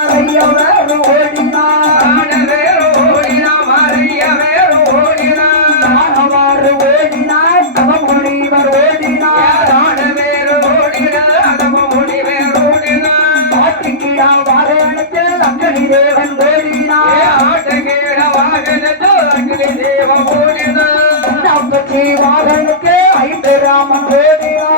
அறையவர் ஐந்து ராமன் ஓடினார்.